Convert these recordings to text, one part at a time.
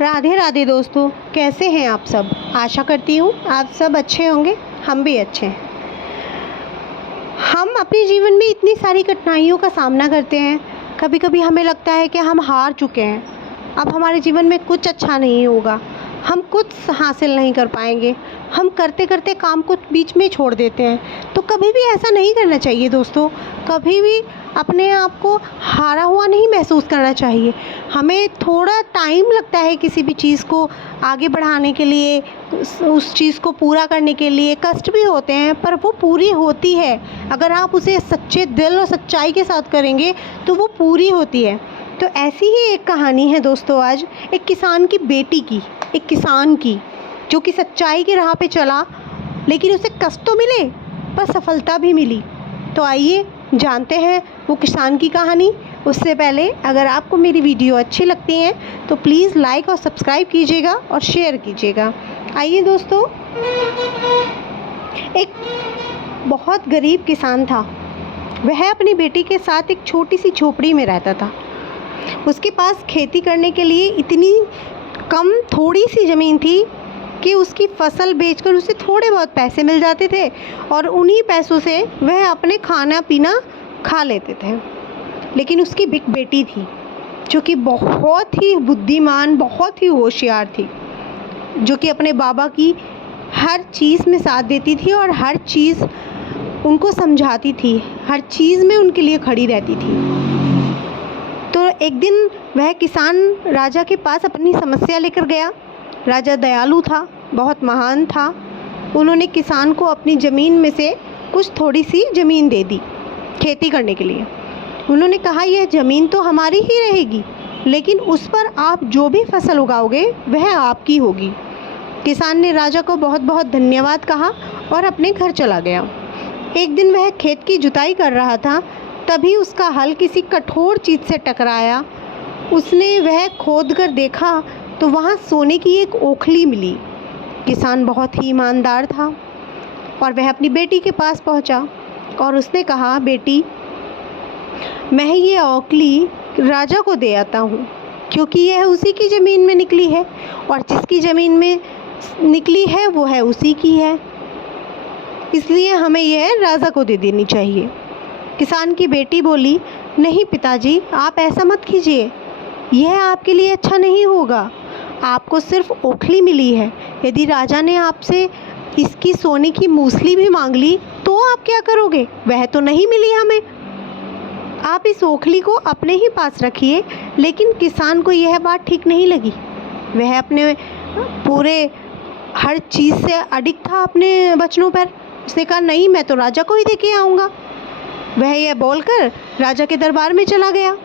राधे राधे दोस्तों, कैसे हैं आप सब। आशा करती हूँ आप सब अच्छे होंगे, हम भी अच्छे हैं। हम अपने जीवन में इतनी सारी कठिनाइयों का सामना करते हैं। कभी कभी हमें लगता है कि हम हार चुके हैं, अब हमारे जीवन में कुछ अच्छा नहीं होगा, हम कुछ हासिल नहीं कर पाएंगे। हम करते करते काम को बीच में छोड़ देते हैं। तो कभी भी ऐसा नहीं करना चाहिए दोस्तों। कभी भी अपने आप को हारा हुआ नहीं महसूस करना चाहिए। हमें थोड़ा टाइम लगता है किसी भी चीज़ को आगे बढ़ाने के लिए, उस चीज़ को पूरा करने के लिए कष्ट भी होते हैं, पर वो पूरी होती है। अगर आप उसे सच्चे दिल और सच्चाई के साथ करेंगे तो वो पूरी होती है। तो ऐसी ही एक कहानी है दोस्तों, आज एक किसान की बेटी की, एक किसान की जो कि सच्चाई की राह पे चला, लेकिन उसे कष्ट तो मिले पर सफलता भी मिली। तो आइए जानते हैं वो किसान की कहानी। उससे पहले अगर आपको मेरी वीडियो अच्छी लगती है तो प्लीज़ लाइक और सब्सक्राइब कीजिएगा और शेयर कीजिएगा। आइए दोस्तों, एक बहुत गरीब किसान था। वह अपनी बेटी के साथ एक छोटी सी झोपड़ी में रहता था। उसके पास खेती करने के लिए इतनी कम थोड़ी सी ज़मीन थी कि उसकी फसल बेचकर उसे थोड़े बहुत पैसे मिल जाते थे और उन्हीं पैसों से वह अपने खाना पीना खा लेते थे। लेकिन उसकी एक बेटी थी जो कि बहुत ही बुद्धिमान, बहुत ही होशियार थी, जो कि अपने बाबा की हर चीज़ में साथ देती थी और हर चीज़ उनको समझाती थी, हर चीज़ में उनके लिए खड़ी रहती थी। तो एक दिन वह किसान राजा के पास अपनी समस्या लेकर गया। राजा दयालु था, बहुत महान था। उन्होंने किसान को अपनी ज़मीन में से कुछ थोड़ी सी ज़मीन दे दी खेती करने के लिए। उन्होंने कहा, यह ज़मीन तो हमारी ही रहेगी, लेकिन उस पर आप जो भी फसल उगाओगे वह आपकी होगी। किसान ने राजा को बहुत बहुत धन्यवाद कहा और अपने घर चला गया। एक दिन वह खेत की जुताई कर रहा था, तभी उसका हल किसी कठोर चीज़ से टकराया। उसने वह खोद कर देखा तो वहाँ सोने की एक ओखली मिली। किसान बहुत ही ईमानदार था और वह अपनी बेटी के पास पहुँचा और उसने कहा, बेटी, मैं ये ओखली राजा को दे आता हूँ, क्योंकि यह उसी की ज़मीन में निकली है और जिसकी ज़मीन में निकली है वो है उसी की है, इसलिए हमें यह राजा को दे देनी चाहिए। किसान की बेटी बोली, नहीं पिताजी, आप ऐसा मत कीजिए, यह आपके लिए अच्छा नहीं होगा। आपको सिर्फ ओखली मिली है, यदि राजा ने आपसे इसकी सोने की मूसली भी मांग ली तो आप क्या करोगे? वह तो नहीं मिली हमें। आप इस ओखली को अपने ही पास रखिए। लेकिन किसान को यह बात ठीक नहीं लगी। वह अपने पूरे हर चीज़ से अडिग था अपने वचनों पर। उसने कहा, नहीं, मैं तो राजा को ही दे के आऊँगा। वह यह बोलकर राजा के दरबार में चला गया।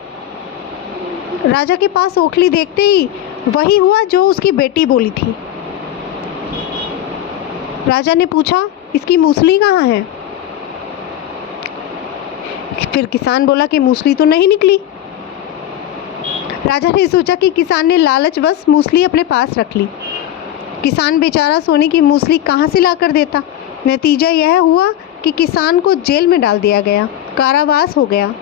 राजा के पास ओखली देखते ही वही हुआ जो उसकी बेटी बोली थी। राजा ने पूछा, इसकी मूसली कहाँ है? फिर किसान बोला कि मूसली तो नहीं निकली। राजा ने सोचा कि किसान ने लालचवश मूसली अपने पास रख ली। किसान बेचारा सोने की मूसली कहाँ से ला कर देता। नतीजा यह हुआ कि किसान को जेल में डाल दिया गया, कारावास हो गया।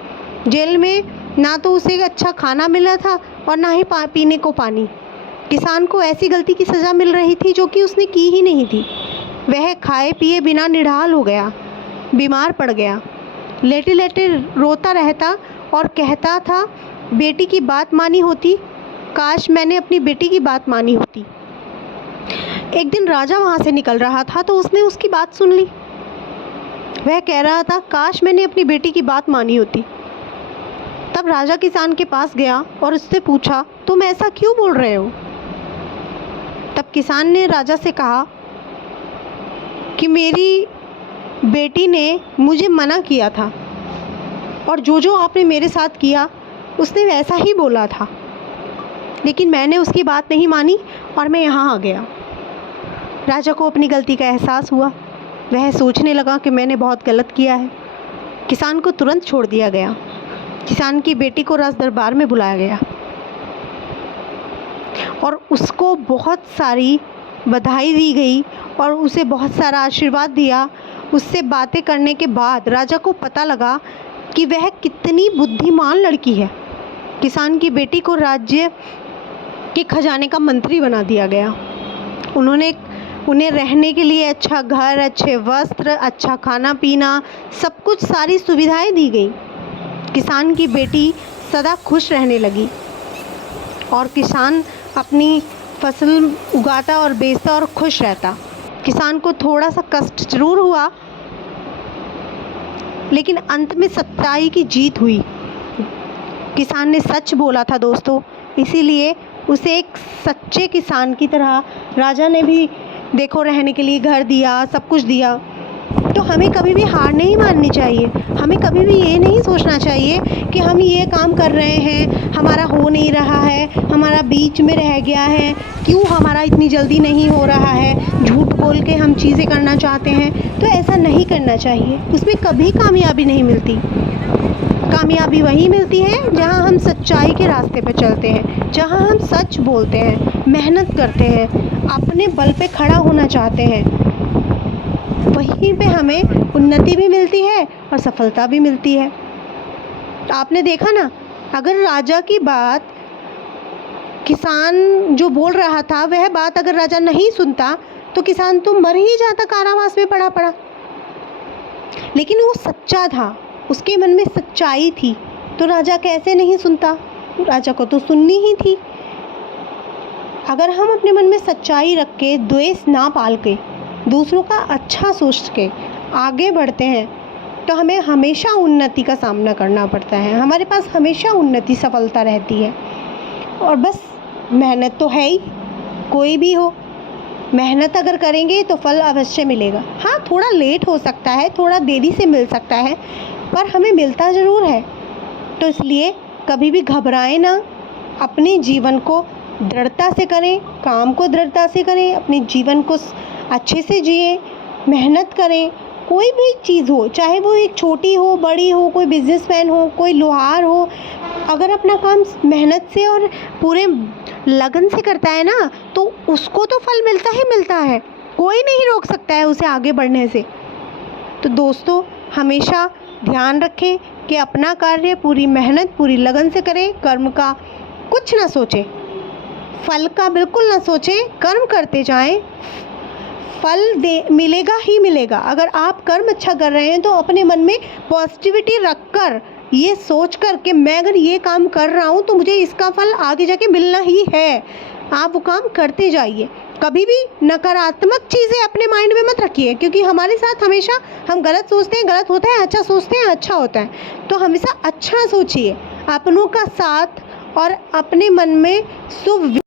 जेल में ना तो उसे अच्छा खाना मिला था और ना ही पीने को पानी। किसान को ऐसी गलती की सज़ा मिल रही थी जो कि उसने की ही नहीं थी। वह खाए पिए बिना निढाल हो गया, बीमार पड़ गया, लेटे लेटे रोता रहता और कहता था, बेटी की बात मानी होती, काश मैंने अपनी बेटी की बात मानी होती। एक दिन राजा वहाँ से निकल रहा था तो उसने उसकी बात सुन ली। वह कह रहा था, काश मैंने अपनी बेटी की बात मानी होती। तब राजा किसान के पास गया और उससे पूछा, तुम ऐसा क्यों बोल रहे हो? तब किसान ने राजा से कहा कि मेरी बेटी ने मुझे मना किया था और जो जो आपने मेरे साथ किया उसने वैसा ही बोला था, लेकिन मैंने उसकी बात नहीं मानी और मैं यहाँ आ गया। राजा को अपनी गलती का एहसास हुआ। वह सोचने लगा कि मैंने बहुत गलत किया है। किसान को तुरंत छोड़ दिया गया। किसान की बेटी को राज दरबार में बुलाया गया और उसको बहुत सारी बधाई दी गई और उसे बहुत सारा आशीर्वाद दिया। उससे बातें करने के बाद राजा को पता लगा कि वह कितनी बुद्धिमान लड़की है। किसान की बेटी को राज्य कि खजाने का मंत्री बना दिया गया। उन्हें रहने के लिए अच्छा घर, अच्छे वस्त्र, अच्छा खाना पीना, सब कुछ, सारी सुविधाएं दी गई। किसान की बेटी सदा खुश रहने लगी और किसान अपनी फसल उगाता और बेचता और खुश रहता। किसान को थोड़ा सा कष्ट जरूर हुआ, लेकिन अंत में सच्चाई की जीत हुई। किसान ने सच बोला था दोस्तों, इसीलिए उसे एक सच्चे किसान की तरह राजा ने भी देखो रहने के लिए घर दिया, सब कुछ दिया। तो हमें कभी भी हार नहीं माननी चाहिए। हमें कभी भी ये नहीं सोचना चाहिए कि हम ये काम कर रहे हैं, हमारा हो नहीं रहा है, हमारा बीच में रह गया है, क्यों हमारा इतनी जल्दी नहीं हो रहा है, झूठ बोल के हम चीज़ें करना चाहते हैं। तो ऐसा नहीं करना चाहिए, उसमें कभी कामयाबी नहीं मिलती। कामयाबी वहीं मिलती है जहाँ हम सच्चाई के रास्ते पे चलते हैं, जहाँ हम सच बोलते हैं, मेहनत करते हैं, अपने बल पे खड़ा होना चाहते हैं। वहीं पे हमें उन्नति भी मिलती है और सफलता भी मिलती है। आपने देखा ना, अगर राजा की बात किसान जो बोल रहा था, वह बात अगर राजा नहीं सुनता तो किसान तो मर ही जाता, कारावास में पड़ा। लेकिन वो सच्चा था, उसके मन में सच्चाई थी, तो राजा कैसे नहीं सुनता? राजा को तो सुननी ही थी। अगर हम अपने मन में सच्चाई रख के, द्वेष ना पाल के, दूसरों का अच्छा सोच के आगे बढ़ते हैं तो हमें हमेशा उन्नति का सामना करना पड़ता है। हमारे पास हमेशा उन्नति, सफलता रहती है। और बस मेहनत तो है ही, कोई भी हो, मेहनत अगर करेंगे तो फल अवश्य मिलेगा। हाँ, थोड़ा लेट हो सकता है, थोड़ा देरी से मिल सकता है, पर हमें मिलता ज़रूर है। तो इसलिए कभी भी घबराएं ना, अपने जीवन को दृढ़ता से करें, काम को दृढ़ता से करें, अपने जीवन को अच्छे से जिए, मेहनत करें। कोई भी चीज़ हो, चाहे वो एक छोटी हो, बड़ी हो, कोई बिजनेसमैन हो, कोई लोहार हो, अगर अपना काम मेहनत से और पूरे लगन से करता है ना, तो उसको तो फल मिलता ही मिलता है। कोई नहीं रोक सकता है उसे आगे बढ़ने से। तो दोस्तों, हमेशा ध्यान रखें कि अपना कार्य पूरी मेहनत, पूरी लगन से करें। कर्म का कुछ ना सोचें, फल का बिल्कुल ना सोचें, कर्म करते जाएं, फल मिलेगा ही मिलेगा। अगर आप कर्म अच्छा कर रहे हैं तो अपने मन में पॉजिटिविटी रखकर, ये सोच कर कि मैं अगर ये काम कर रहा हूँ तो मुझे इसका फल आगे जाके मिलना ही है, आप वो काम करते जाइए। कभी भी नकारात्मक चीज़ें अपने माइंड में मत रखिए, क्योंकि हमारे साथ हमेशा हम गलत सोचते हैं, गलत होता है, अच्छा सोचते हैं, अच्छा होता है। तो हमेशा अच्छा सोचिए, अपनों का साथ और अपने मन में शुभ